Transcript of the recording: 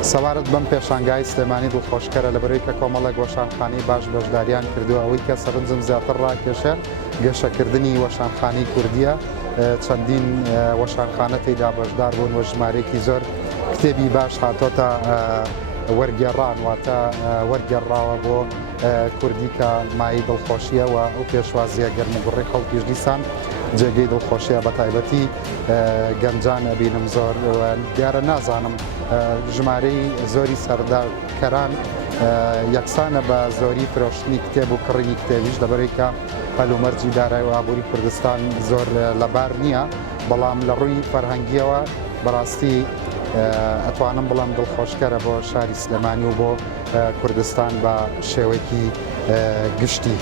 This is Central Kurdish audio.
سەوارت بەم پێشانگای سلێمانی دڵخۆشکەرە لەبەرەوەی کە کۆمەڵێک وەشانخانەی باش بەشداریان کردووە ئەوەی کە سەرنجم زیاتر ڕاکێشە گەشەکردنی وەشانخانەی کوردیە چەندین وەشانخانە تێیدا بەشدار بوون و ژمارەیەکی زۆر کتێبی باش هاتۆتە وەرگێڕان واتە وەرگێڕاوە بۆ کوردی کە مای دڵخۆشیە و ئەو پێشوازیە گەرموگوڕی خەڵکیش دیسان جێگەی دڵخۆشیە بە تایبەتی گەنجان ئەبینم زۆر دیارە نازانم ژمارەی زۆری سەردارکەران یەکسانە بە زۆری فرۆشتنی کتێب و کڕینی کتێبیش لەبەرەوەی کە هەلومەرجی دارایی و ئابووری کوردستان زۆر لەبار نییە بەڵام لە ڕووی فەرهەنگیەوە بەڕاستی ئەتوانم بڵام دڵخۆشکەرە بۆ شاری سلێمانی و بۆ کوردستان بە شێوەیەکی گشتی.